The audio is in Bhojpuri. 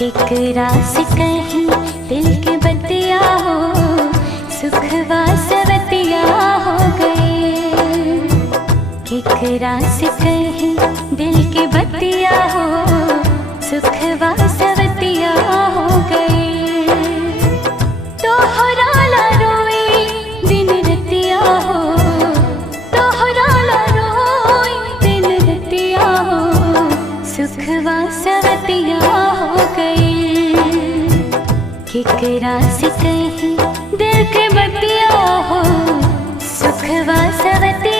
केकरा से कहीं दिल के बतिया हो, सुखवा सवतिया हो गए। केकरा से कहीं दिल के बतिया हो, सुखवा सवतिया हो गए। तोहरा ला रोई दिन रतिया हो, तोहरा ला रोई दिन रतिया हो, सुखवा सवतिया हो गए। केकरा से कहीं दिल के बतिया हो, सुखवा सवतिया